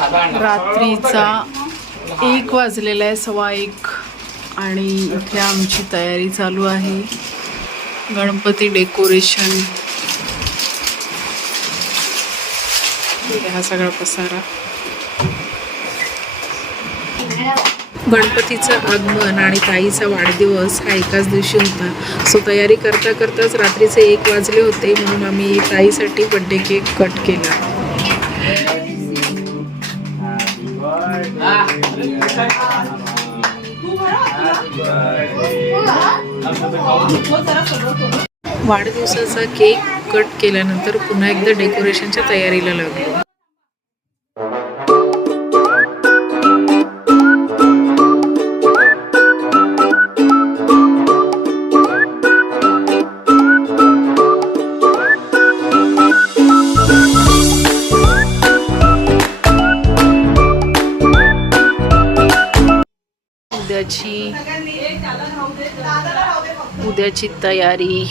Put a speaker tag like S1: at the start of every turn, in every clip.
S1: रात्रीचा एक वाजलेला आहे सव्वा एक. आणि इथे आमची तयारी चालू आहे. गणपती डेकोरेशन. हा सगळा पसारा. गणपतीचं आगमन आणि ताईचा वाढदिवस हा एकाच दिवशी होता. सो तयारी करता करताच रात्रीचे एक वाजले होते म्हणून आम्ही ताईसाठी बड्डे केक कट केला. वाढदिवसाचा केक कट केल्यानंतर पुन्हा एकदा डेकोरेशनच्या तयारीला लागलो. उद्याची उद्याची तयारी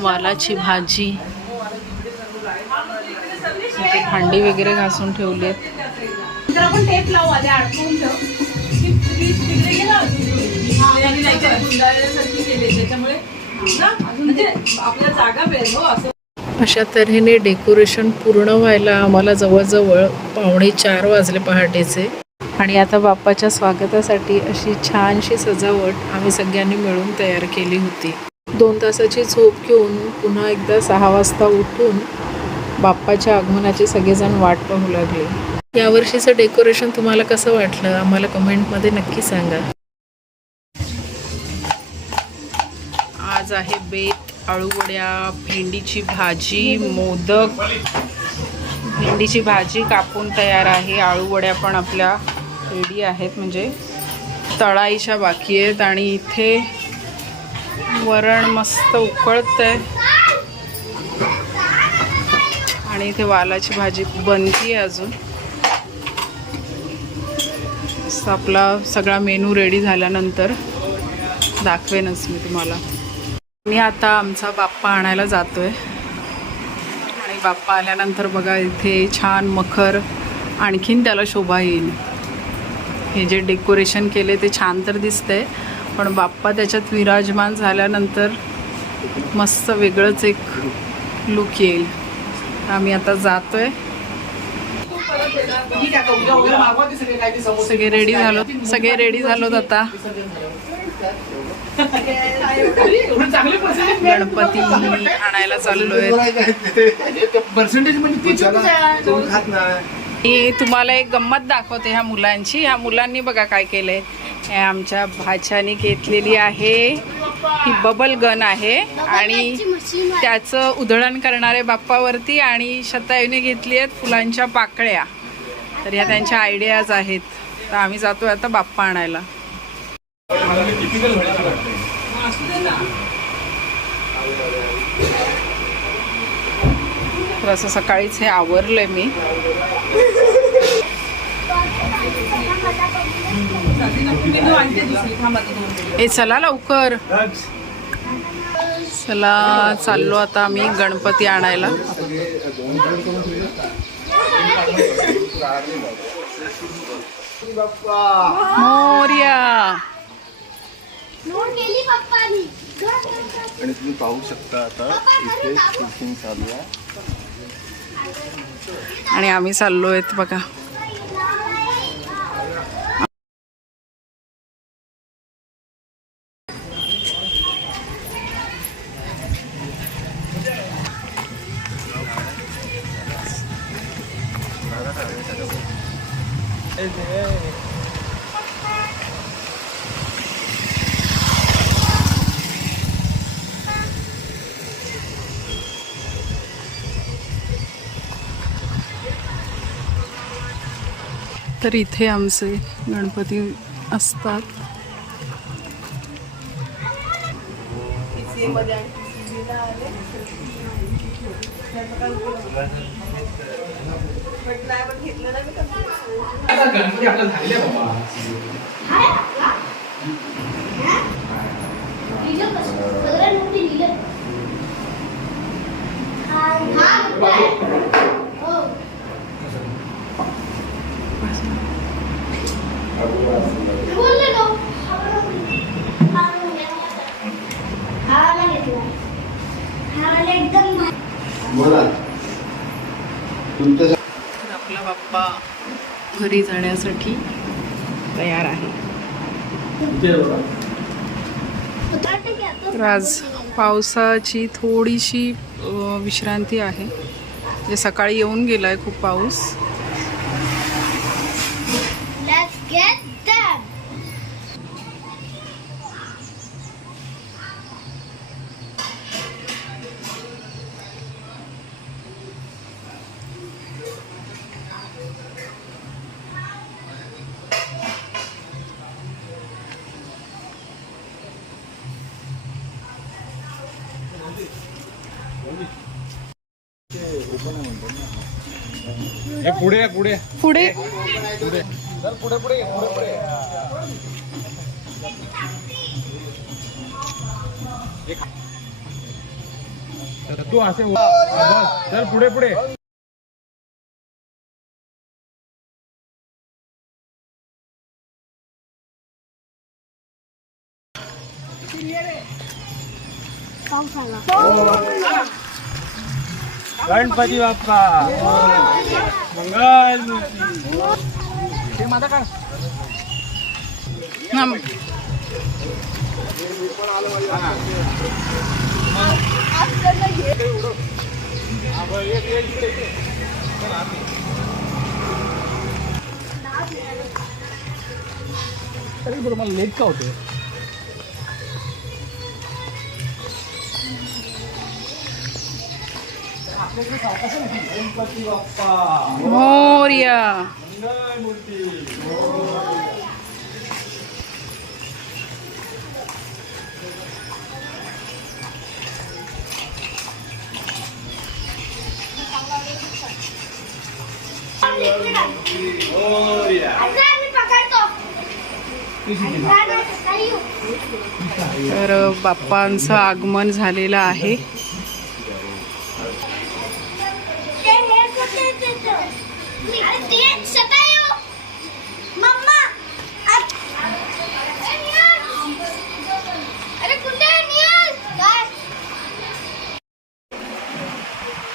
S1: वालाची भाजी भांडी वगैरे घासून
S2: ठेवली
S1: अशा तऱ्हेने डेकोरेशन पूर्ण व्हायला आम्हाला जवळजवळ पावणे चार वाजले पहाटेचे. आणि आता बाप्पाच्या स्वागतासाठी अशी छानशी सजावट आम्ही सगळ्यांनी मिळून तयार केली होती. दोन तासाची झोप घेऊन पुन्हा एकदा सहा वाजता उठून बाप्पाच्या आगमनाची सगळेजण वाट पाहू लागले. यावर्षीचं डेकोरेशन तुम्हाला कसं वाटलं? आम्हाला कमेंटमध्ये नक्की सांगा. आज आहे बेत आळूवड्या भेंडीची भाजी मोदक भेंडीची भाजी कापून तयार आहे. आळूवड्या पण आपल्या रेडी आहेत. म्हणजे तळाईच्या बाकी आहेत. आणि इथे वरण मस्त उकळत आहे आणि इथे वालाची भाजी बनती आहे अजून आपला सगळा मेनू रेडी झाल्यानंतर दाखवेनच मी तुम्हाला. मी आता आमचा बाप्पा आणायला जातो आहे बाप्पा आल्यानंतर बघा इथे छान मखर आणखीन त्याला शोभा येईल. हे जे डेकोरेशन केले ते छान तर दिसतंय पण बाप्पा त्याच्यात विराजमान झाल्यानंतर मस्त वेगळंच एक लुक येईल. आम्ही आता जातोय. सगळे रेडी झालो सगळे रेडी झालोत आता. गणपती आणायला चाललोय.
S3: पर्सेंटेज म्हणजे
S1: मी तुम्हाला एक गंमत दाखवते ह्या मुलांची. ह्या मुलांनी बघा काय केलंय. हे आमच्या भाच्याने घेतलेली आहे. ही बबल गन आहे. आणि त्याचं उधळण करणारे बाप्पावरती आणि शतायूने घेतली आहेत फुलांच्या पाकळ्या. तर ह्या त्यांच्या आयडियाज आहेत. तर आम्ही जातोय आता बाप्पा आणायला. तर असं सकाळीच हे आवरलंय मी. ए चला लवकर. चला चाललो आता आम्ही गणपती आणायला. मोर्या.
S4: आणि तुम्ही पाहू शकता आता इथे शूटिंग चालू आहे.
S1: आणि आम्ही चाललोय बघा. तर इथे आमचे गणपती असतात.
S3: गणपती आपला आहे बाबा
S5: बोललेलो हावाला घेतला हावाला एकदम
S4: बोला. तुमच्या
S1: तर आपला बाप्पा घरी जाण्यासाठी तयार आहे. तर आज पावसाची थोडीशी विश्रांती आहे. म्हणजे सकाळी येऊन गेला आहे खूप पाऊस.
S3: पुढे पुढे.
S1: पुढे.
S3: तू असे चल पुढे पुढे. गणपती बाप्पा मंगल
S1: हा,
S3: तरी बरं मला लेट का होते
S1: मोर्या तर बाप्पांचं आगमन झालेलं आहे
S5: ते हे कुठे त्याचं? अरे ते सतायो. मम्मा आ- अरे निहाल. अरे कुठे आहे निहाल? काय?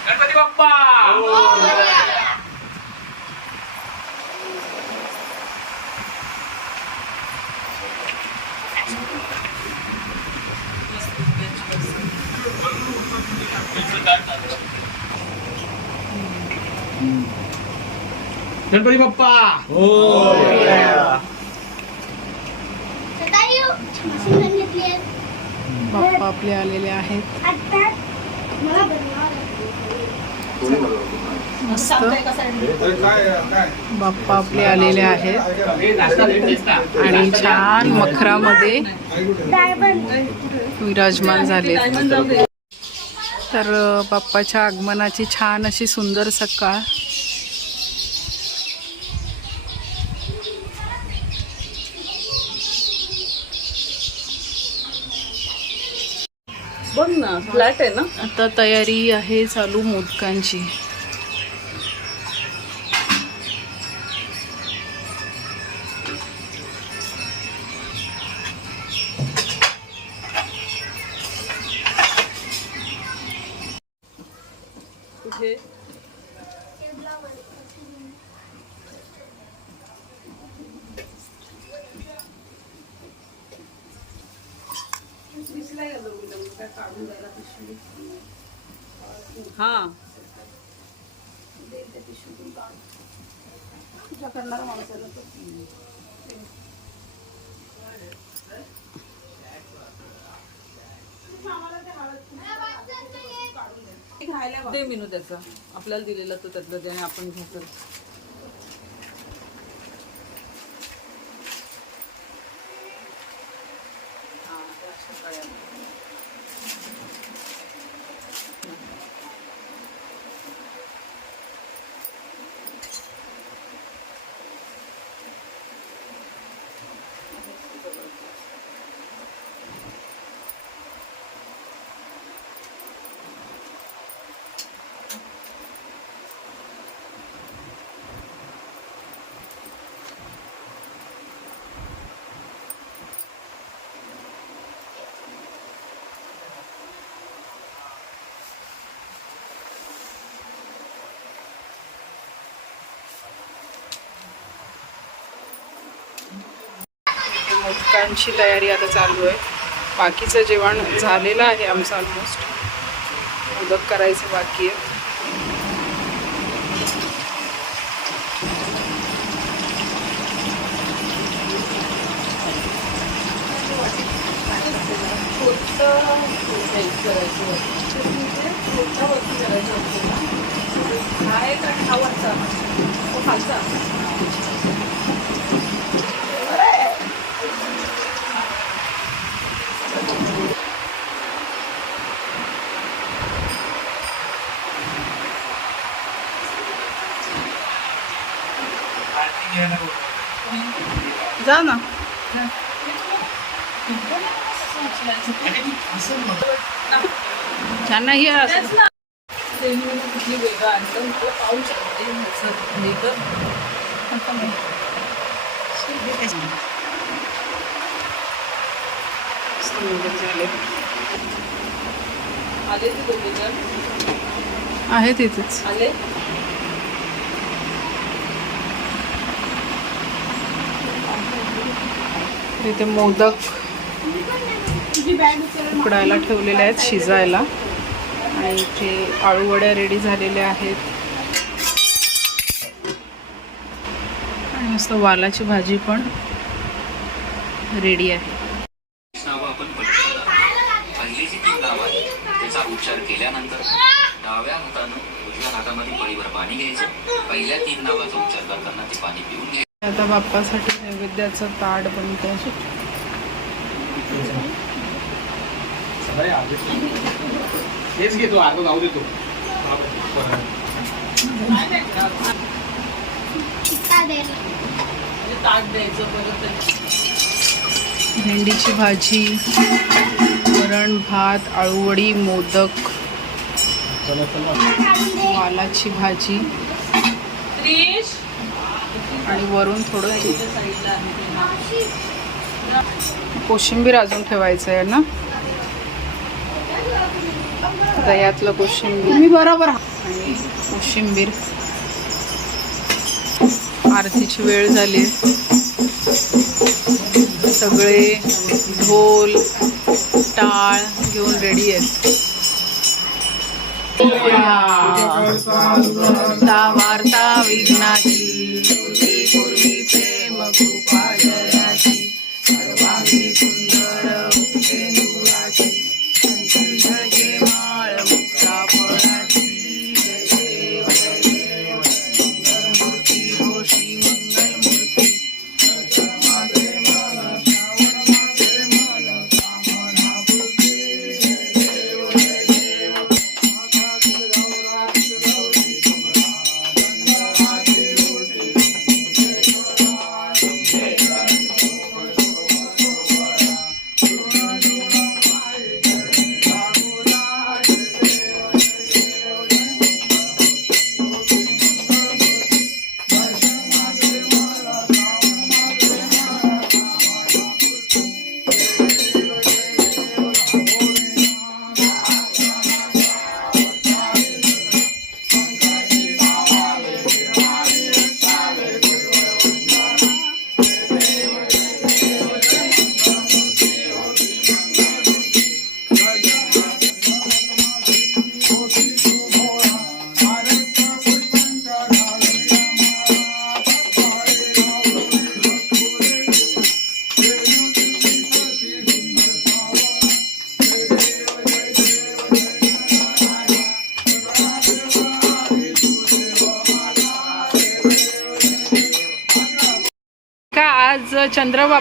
S3: गणपती बाप्पा गणपती बाप्पा!
S5: आहे.
S1: बाप्पा आपले आलेले आहेत. मस्त.
S2: कसं आहे
S1: बाप्पा आपले आलेले आहेत. आणि छान मखरामध्ये विराजमान झाले तर बाप्पाच्या आगमनाची छान अशी सुंदर सकाळ.
S2: बघ ना फ्लॅट आहे ना?
S1: आता तयारी आहे चालू मोदकांची.
S2: हा. दे मेनू त्याचा. आपल्याला दिलेला तो त्यातलं त्याने आपण घ्यायचं
S1: मोदकांची तयारी आता चालू आहे. बाकीचं जेवण झालेलं आहे आमचं ऑलमोस्ट मोदक करायचं बाकी आहे.
S2: हा एक आणि हा वरचा तो खालचा
S1: जा ना त्यांना ही असं
S2: तेच ना ते मी कुठली वेगळं आणलं हे
S1: मोदक झाले
S2: आले ते
S1: तिथेच
S2: आले?
S1: इथे मोदक उकडायला ठेवलेले आहेत शिजायला. आणि इथे आळूवड्या रेडी झालेल्या आहेत. आणि मस्त वालाची भाजी पण रेडी आहे.
S6: उच्चार केल्यानंतर डाव्या हातानं उजव्या हातामध्ये पळीवर पाणी घ्यायचं. पहिल्या तीन नावाचा उच्चार करताना ते पाणी पिऊन घ्यायचं.
S1: आता बाप्पासाठी नैवेद्याचं ताट बनतं
S3: हेच घेतो आता जाऊ देतो.
S1: भेंडीची भाजी वरण भात आळूवडी मोदक वालाची भाजी.
S2: त्रिश.
S1: आणि वरून थोडं कोशिंबीर अजून ठेवायचं आहे ना? दह्यातलं कोशिंबीर. मी बरोबर आणि कोशिंबीर. आरतीची वेळ झाली. सगळे ढोल टाळ घेऊन रेडी आहेत. वार्ता विघ्नाची पूर्वी प्रेम कृपा जयाची सर्वांगी सुंदर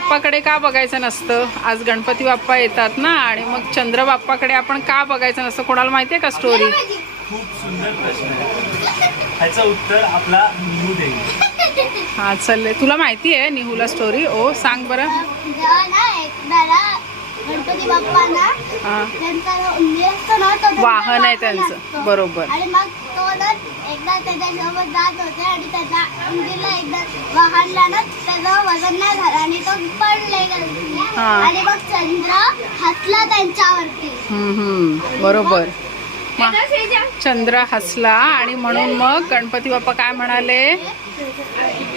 S1: बाप्पाकडे का बघायचं नसतं? आज गणपती बाप्पा येतात ना आणि मग चंद्र बाप्पाकडे आपण का बघायचं नसतं? कोणाला माहिती आहे का स्टोरी
S7: खूप सुंदर प्रश्न आहे. ह्याचं उत्तर आपला देईल
S1: हा चाललंय. तुला माहिती आहे निहूला स्टोरी ओ सांग बरं.
S5: एकदा ना गणपती त्यांचा
S1: वाहन आहे त्यांचं. बरोबर.
S5: आणि मग तो ना एकदा त्याच्यासोबत जात होते आणि त्याचा उंदीरला एकदा वाहनला ना त्याचं वजन नाही झालं आणि तो पडले. आणि मग चंद्र हसला त्यांच्यावरती.
S1: बरोबर. चंद्र हसला आणि म्हणून मग गणपती बाप्पा काय म्हणाले?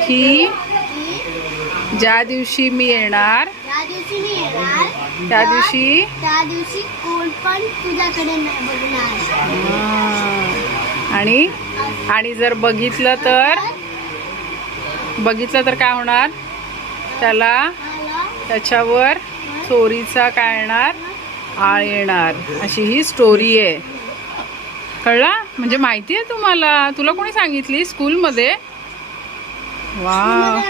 S1: की ज्या दिवशी मी येणार
S5: या दिवशी मी येणार
S1: त्या दिवशी?
S5: त्या दिवशी कोण पण तुझ्याकडे नाही बघणार.
S1: आणि? आणि जर बघितलं तर? बघितलं तर काय होणार? त्याला त्याच्यावर चोरीचा काय येणार? आळ येणार. अशी ही स्टोरी आहे. कळला? म्हणजे माहिती आहे तुम्हाला? तुला कोणी सांगितली स्कूलमध्ये? वा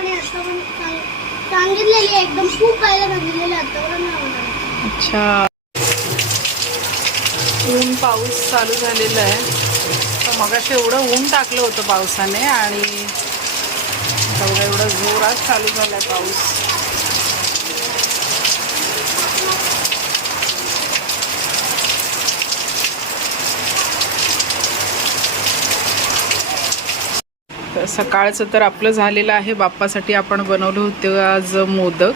S5: सांगितलेली एकदम खूप पाहिलं सांगितलेलं आता
S1: अच्छा. ऊन पाऊस चालू झालेला आहे. तर मगाशी एवढं ऊन टाकलं होतं पावसाने आणि आता बघा एवढं जोरात चालू झालाय पाऊस. सकाळचं तर आपलं झालेलं आहे. बाप्पासाठी आपण बनवलं होतं आज मोदक.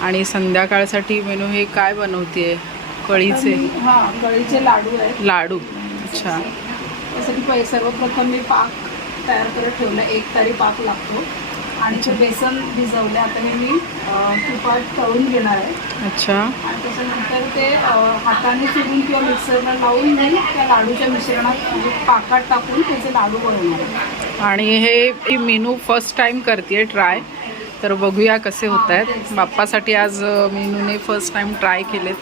S1: आणि संध्याकाळसाठी मेनू हे काय बनवते कळीचे.
S2: हा कळीचे लाडू आहेत.
S1: लाडू. अच्छा.
S2: त्यासाठी सर्वप्रथम मी पाक तयार करत ठेवला. एक तरी पाक लागतो. आणि ते बेसन भिजवले आता हे मी तुपात तळून घेणार आहे.
S1: अच्छा.
S2: आणि त्याच्यानंतर ते हाताने फिरून किंवा मिक्सरला लावून मी त्या लाडूच्या मिश्रणात म्हणजे पाकात टाकून त्याचे लाडू बनवणार
S1: आणि हे मेनू फर्स्ट टाइम करते ट्राय. तर बघूया कसे होत आहेत. बाप्पासाठी आज मेनूने फर्स्ट टाइम ट्राय केलेत.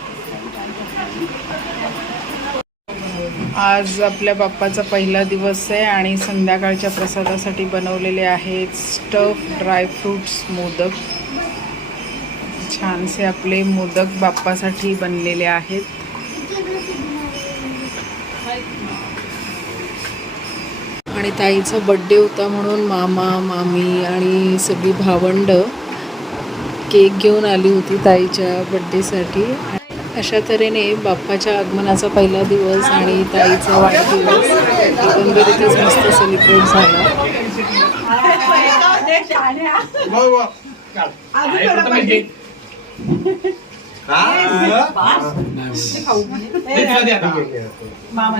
S1: आज आपल्या बाप्पाचा पहिला दिवस आहे आणि संध्याकाळच्या प्रसादासाठी बनवलेले आहेत स्टफ ड्रायफ्रूट्स मोदक. छानसे आपले मोदक बाप्पासाठी बनलेले आहेत. आणि ताईचा बड्डे होता म्हणून मामा मामी आणि सगळी भावंड केक घेऊन आली होती ताईच्या बड्डेसाठी अशा तऱ्हेने बाप्पाच्या आगमनाचा पहिला दिवस आणि ताईचा वाढदिवस एकंदरीतच मस्त सेलिब्रेट झाला.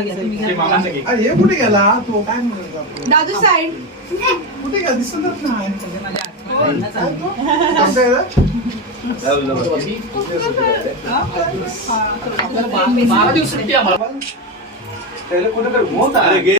S3: हे कुठे गेला तो काय?
S2: दादू साईड.
S3: कुठे गेला? दिसतच नाही. त्याला कुठे आहे.